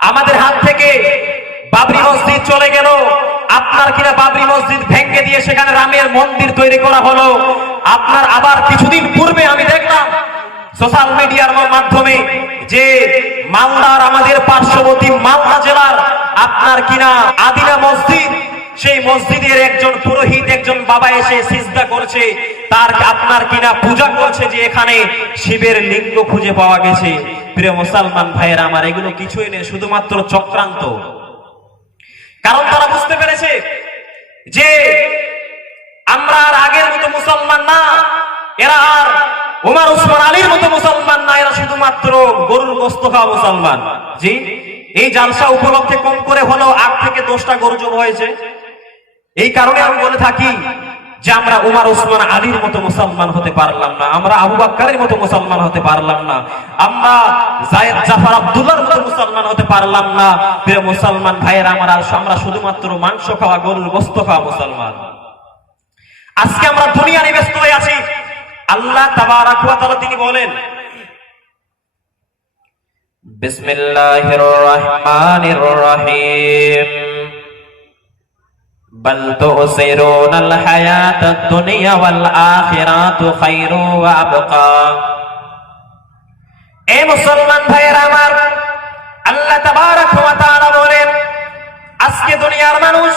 আমাদের হাত থেকে বাবরি মসজিদ চলে গেল। আপনার কিনা বাবরি মসজিদ ভেঙে দিয়ে সেখানে রামের মন্দির তৈরি করা হলো। আপনার আবার কিছুদিন পূর্বে আমি দেখলাম সোশ্যাল মিডিয়ার মাধ্যমে যে মালদার আমাদের পার্শ্ববর্তী মালদা জেলার আপনার কিনা আদিনা মসজিদ, সেই মসজিদের একজন পুরোহিত, একজন বাবা এসে সিজদা করছে। তার আপনার কিনা পূজা করছে যে এখানে শিবের লিঙ্গ খুঁজে পাওয়া গেছে। প্রিয় মুসলমান ভাইয়েরা, আমার এগুলো কিছুই নেই, শুধুমাত্র চক্রান্ত। কারণ তারা বুঝতে পেরেছে যে আমরা আর আগের মতো মুসলমান না, এরা আর উমার, উসমান, আলীর মতো মুসলমান না, এরা শুধুমাত্র গরুর গোস্ত খাওয়া মুসলমান। জি? এই জালসা উপলক্ষে কম করে হলেও আট থেকে দশটা গরু জব হয়েছে। এই কারণে আমি বলে থাকি যে আমরা উমার, উসমান, আলীর মতো মুসলমান হতে পারলাম না। আমরা আবু বাক্কারের মতো মুসলমান হতে পারলাম না। আমরা জায়েদ জাফর আব্দুল্লাহর মতো মুসলমান হতে পারলাম না। প্রিয় মুসলমান ভাইয়ের, আমার আমরা শুধুমাত্র মাংস খাওয়া, গরুর গোস্ত খাওয়া মুসলমান। আজকে আমরা দুনিয়া নিয়ে ব্যস্ত হয়ে আছি। আল্লাহ তাবারাক ওয়া তাআলা তিনি বলেন, বিসমিল্লাহির রহমানির রহিম। بل تؤثرون الحياة الدنيا والآخرة خير وأبقى এ মুসলমান ভাইয়ের আমার আল্লাহ তাবারাক ওয়া তাআলা বলেন আজকে দুনিয়ার মানুষ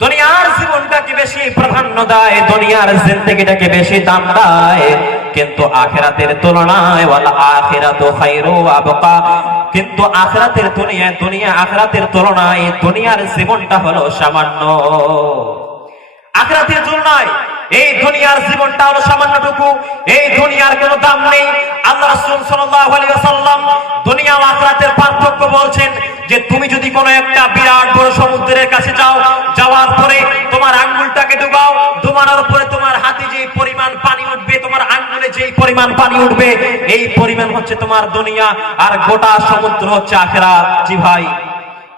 দুনিয়ার জীবনটাকে বেশি প্রাধান্য দেয় দুনিয়ার জিন্দেগিটাকে বেশি দাম দেয় কিন্তু আখেরাতের তুলনায় ওয়াল আখিরাতু খায়রু ওয়া আবকা কিন্তু আখরাতের দুনিয়া দুনিয়া আখরাতের তুলনায় দুনিয়ার জীবনটা হলো সামান্য। আখরাতের তুলনায় এই দুনিয়ার জীবনটা হলো সামান্যটুকু। এই দুনিয়ার কোনো দাম নেই। আল্লাহ রাসূল সাল্লাল্লাহু আলাইহি ওয়াসাল্লাম দুনিয়া ও আখরাতের পার্থক্য বলছেন যে তুমি যদি কোনো একটা বিরাট বড় সমুদ্রের কাছে যাও যাওয়ার পরে তোমার আঙ্গুলটাকে ডুবাও ডুবানোর পরে তোমার হাতে যে পরিমাণ পানি উঠবে তোমার আঙ্গুলে যেই পরিমাণ পানি উঠবে, এই পরিমাণ হচ্ছে তোমার দুনিয়া আর গোটা সমুদ্র হচ্ছে আখেরাত। জি ভাই,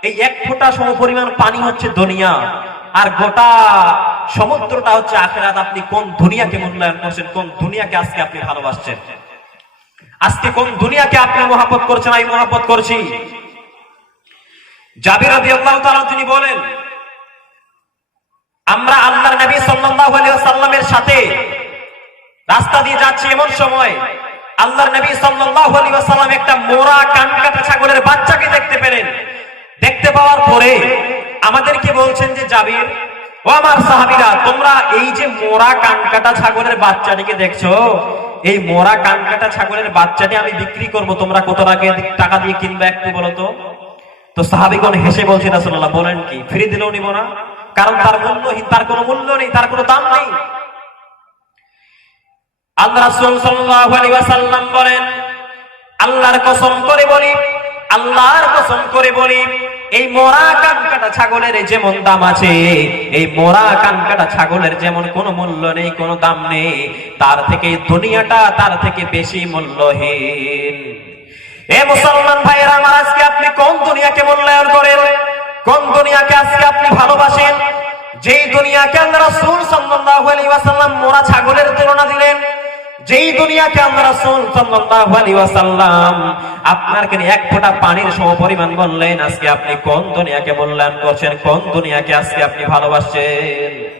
এই এক ফোঁটা সম পরিমাণ পানি হচ্ছে দুনিয়া আর গোটা সমুদ্রটা হচ্ছে আখেরাত। আপনি কোন দুনিয়াকে মূল্যায়ন করছেন, কোন দুনিয়াকে আজকে আপনি ভালোবাসছেন? আজকে কোন দুনিয়াকে আপনি মহাপত করছেন? আমি মহাপত করছি। জাবির রাদিয়াল্লাহু তাআলা তিনি বলেন, আমরা আল্লাহর নবী সাল্লাল্লাহু আলাইহি ওয়াসাল্লামের সাথে রাস্তা দিয়ে যাচ্ছি এমন সময় আল্লাহর নবী সাল্লাল্লাহু আলাইহি ওয়াসাল্লাম একটা মোরা কানকাটা ছাগলের বাচ্চাকে দেখতে পেলেন। দেখতে পাওয়ার পরে আমাদেরকে বলছেন যে, জাবির, ও আমার সাহাবীরা, তোমরা এই যে মোরা কানকাটা ছাগলের বাচ্চাটিকে দেখছ, এই মোরা কানকাটা ছাগলের বাচ্চাটি আমি বিক্রি করব, তোমরা কত টাকা দিয়ে কিনবে একটু বলো তো? তো সাহাবিগণ হেসে বলছে, রাসূলুল্লাহ, বলেন কি ফ্রি দিলেও নিব না, কারণ তার মূল্যহীন, তার কোনো মূল্য নেই, তার কোনো দাম নেই। আল্লাহ বলেন, আল্লাহর কসম করে বলি, আল্লাহর কসম করে বলি, এই ছাগলের যেমন দাম আছে, এই ছাগলের যেমন কোনো মূল্য নেই, কোনো দাম নেই, তার থেকে দুনিয়াটা তার থেকে বেশি মূল্যহীন। এ মুসলমান ভাইয়েরা, আমার আজকে আপনি কোন দুনিয়াকে মূল্যায়ন করেন? কোন দুনিয়াকে আজকে আপনি ভালোবাসেন? যেই দুনিয়াকে আল্লাহ রাসূল সাল্লাল্লাহু মোরা ছাগলের যেই দুনিয়াকে আমরা রাসূল সাল্লাল্লাহু ওয়াসাল্লাম আপনার কেন এক ফোঁটা পানির সম পরিমাণ বললেন, আজকে আপনি কোন দুনিয়াকে মূল্যায়ন করছেন? কোন দুনিয়াকে আজকে আপনি ভালোবাসছেন?